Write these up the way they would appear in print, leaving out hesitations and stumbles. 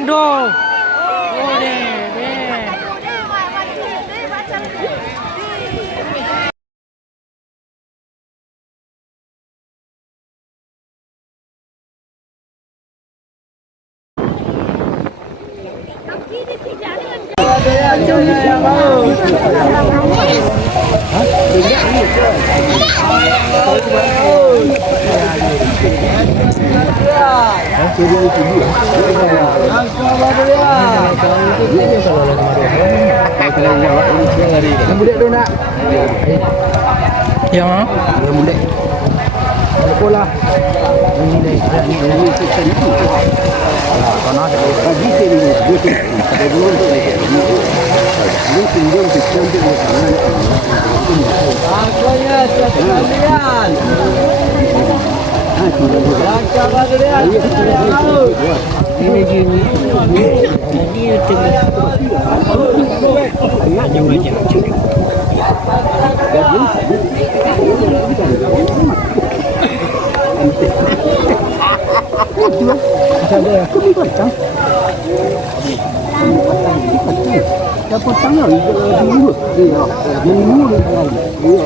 Fernando. Oh deh. Budak tu nak. Ya. Budak. Sekolah. Ini kita ni. Karena pagi tadi dia ada belum tu lagi. Ini tinggal di sana aku ya sekalian. Ini gini. Ini tengah. Hanya macam dapat tangan dulu. Iya. Dulu iya.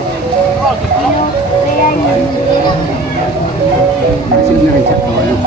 Sini aja kawan.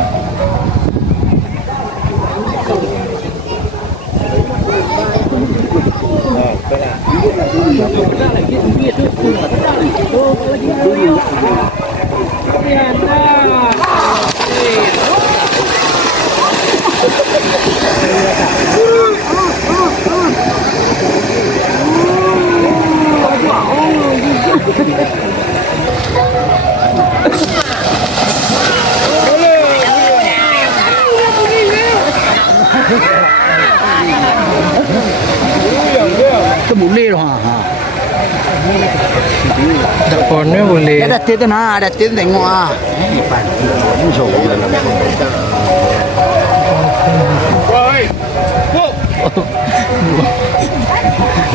Boleh loh ha. Teleponnya boleh. Ada tu nah, ada tu tengok ah. Ini show dalam.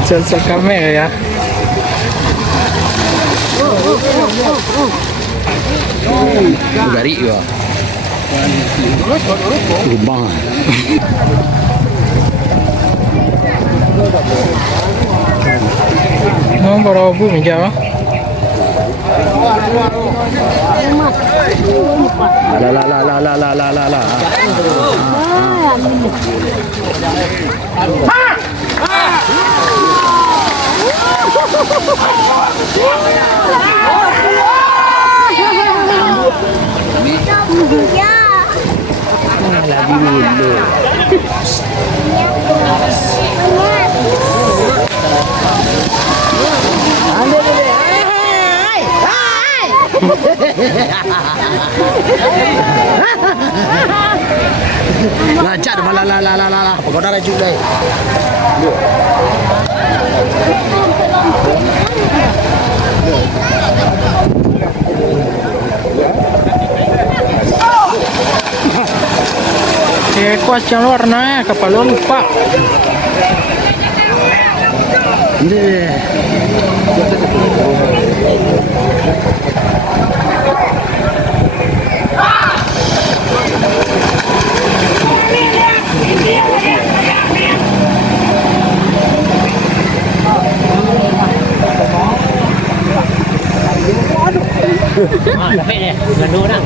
Sensor kamera ya. Gari ya. Lubang. Nombor apa menjawab? La. Lagi dulu. Lancar la. Apa kau dah rajuk dah? Kuas yang warna kapal lupa. Sampai deh, gandung dah.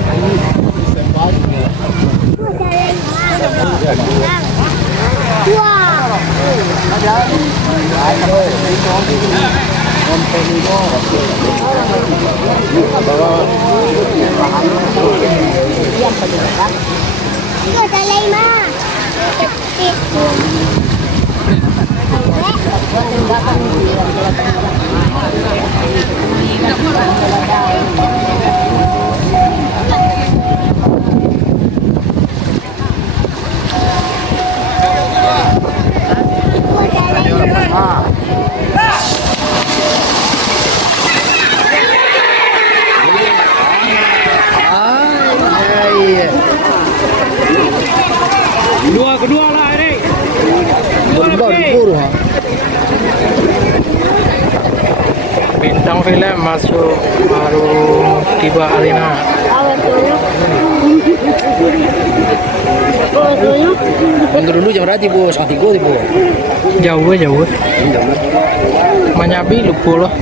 Wow. Ada lima. Kedua lah ini. Bintang film masuk baru tiba arena. Untuk dulu jam berapa tipu? Saat tiga tipu. Jauh. Manyabi lupa loh.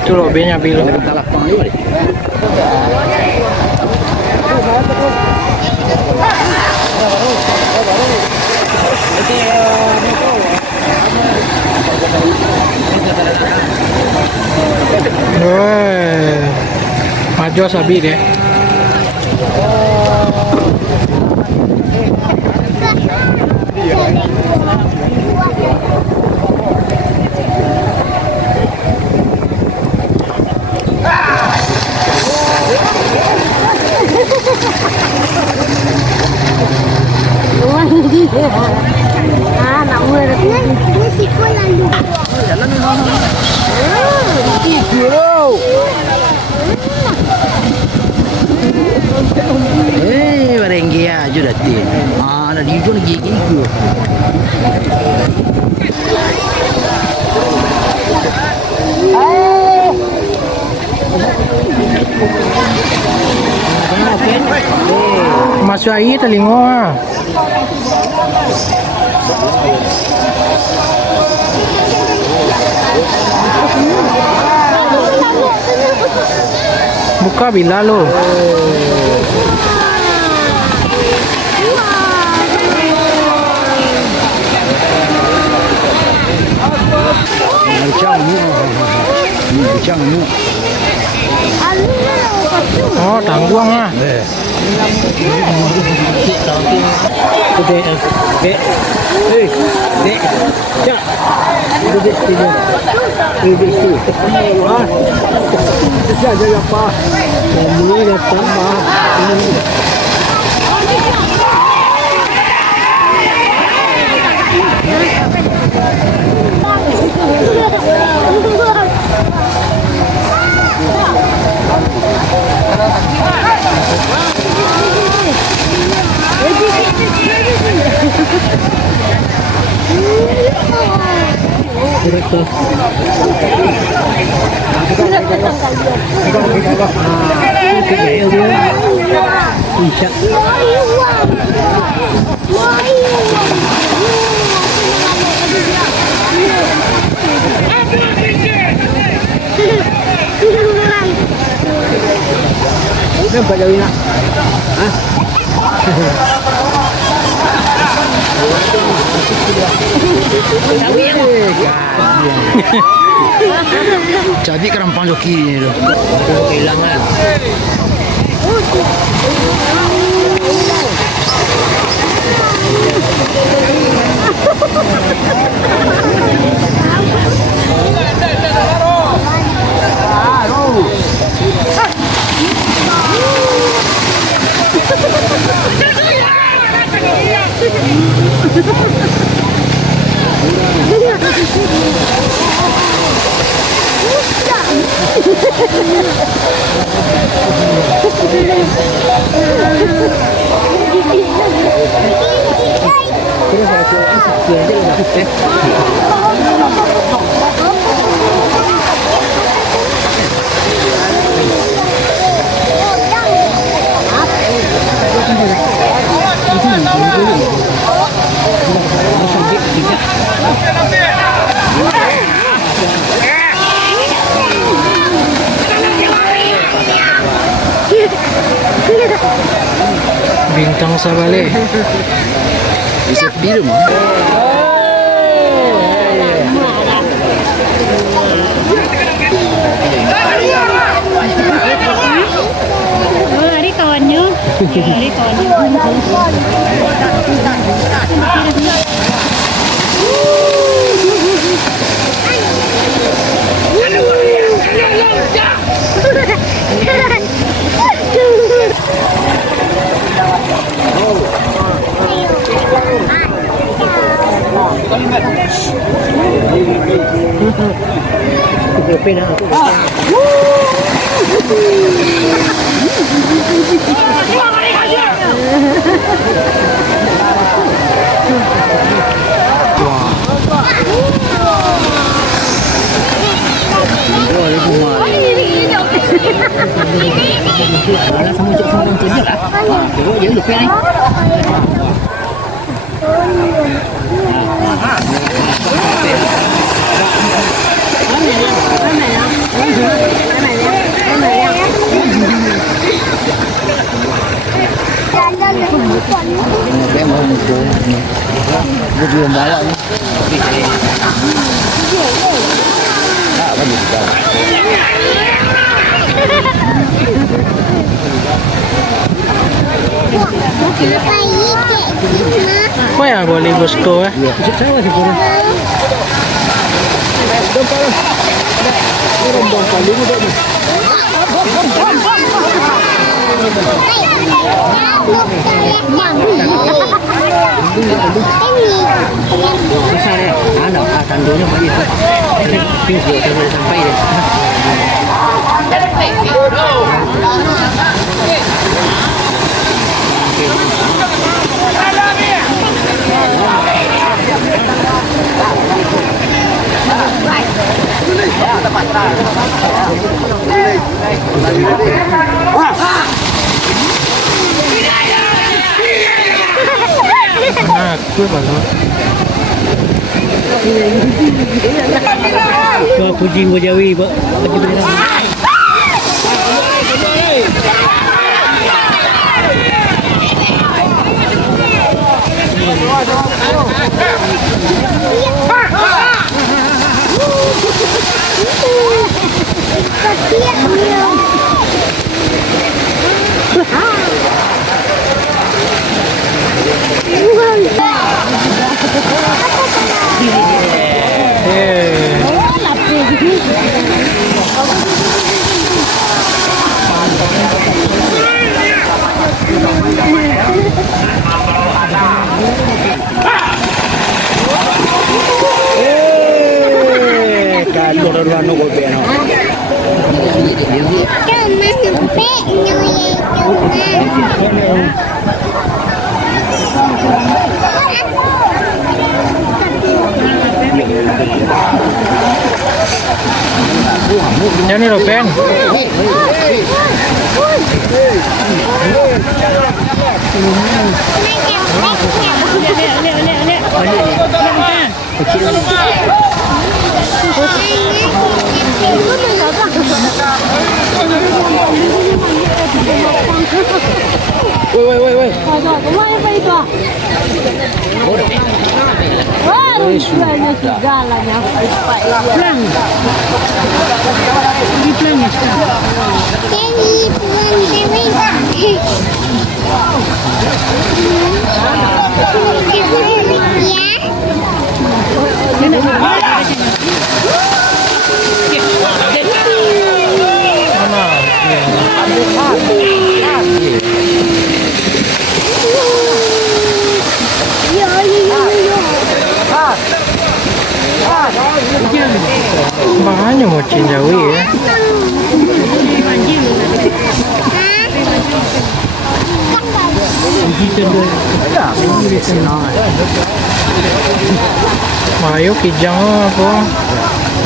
Itu loh be nyabi loh. Kita lapang juga deh. Weh, maju sabi deh. Ah, nak mula ni sikul lalu. Barenggi aja dati. Ada di itu lagi gini. Masuk air telingo ah. Buka bila lo. Macam ni. Oh, tangguang ah. Nampak jauh nak? Jadi kerampang joki ni tu. Kehilangan. Bintang sabale. Bisa biru mah. Hari kawannya. Hari Kalau kamu cek semua tunjuk lah. Tengok je lu kan. Bé mau một cô vừa mở lại Kau yang boleh bosku eh. Besar ya. Ada tandunya banyak. Tinggi sampai deh. Nah, gue banget. Kau puji Jawi, Pak. Yang ni loh pen. Woi. Banyak macam Jawi ya. Mayo kijang apa?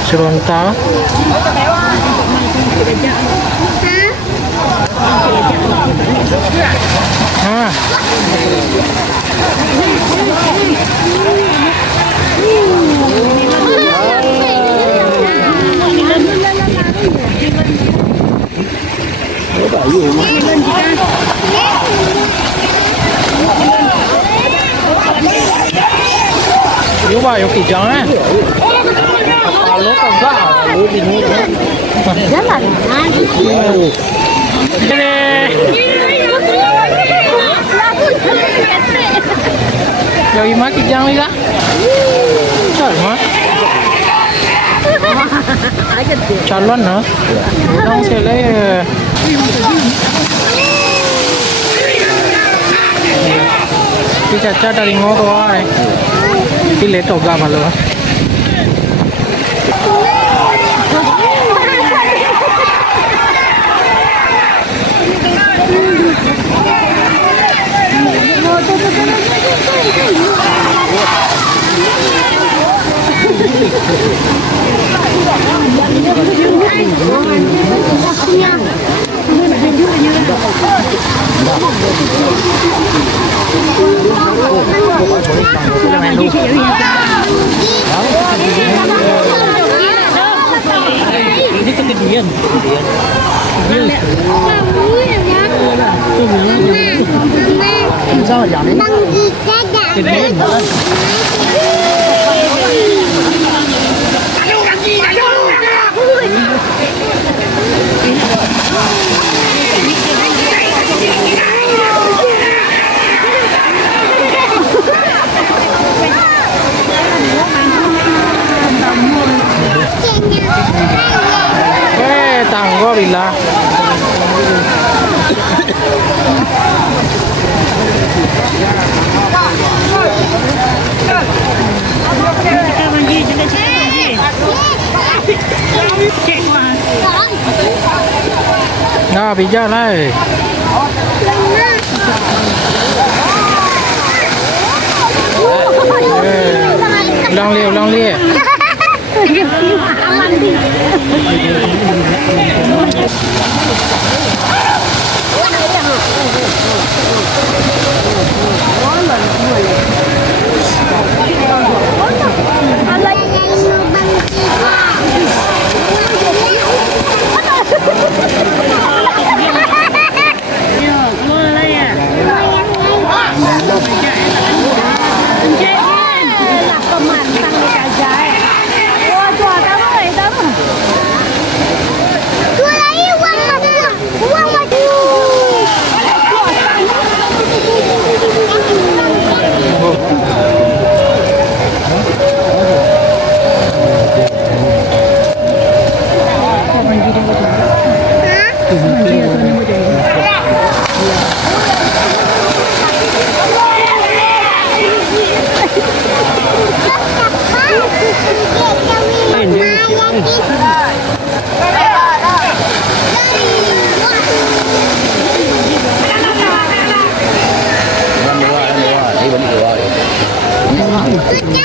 Seronta. Hah? Yo ba yo kijang eh. Kalau kagak, lu bingung. Jalan. Yo ima kijang ni lah. Calon. Calon nah. Nang sele. Kita caca dari ngoko ay. Pilih toga malu. Ini kegedean. Sao giảm đến kegedean banget. Tàng quá bị la. Bị ra đây. Long liêu.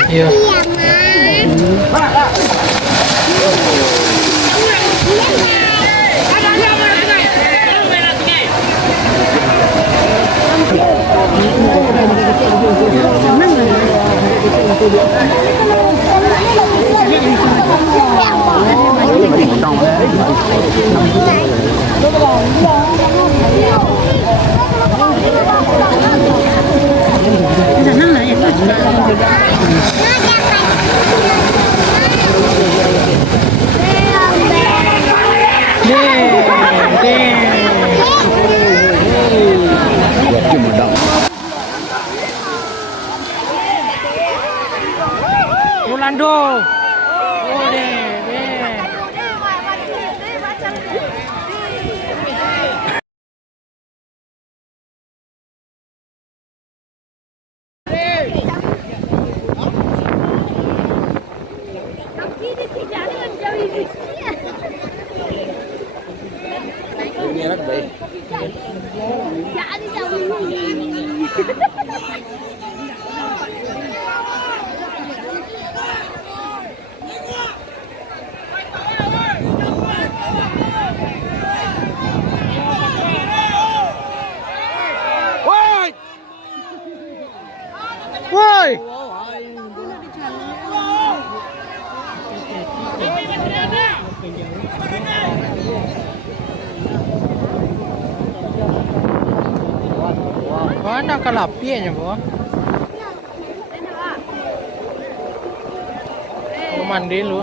Iya. Rolando. Woi. Mana kalapnya bu? Mau mandi lu?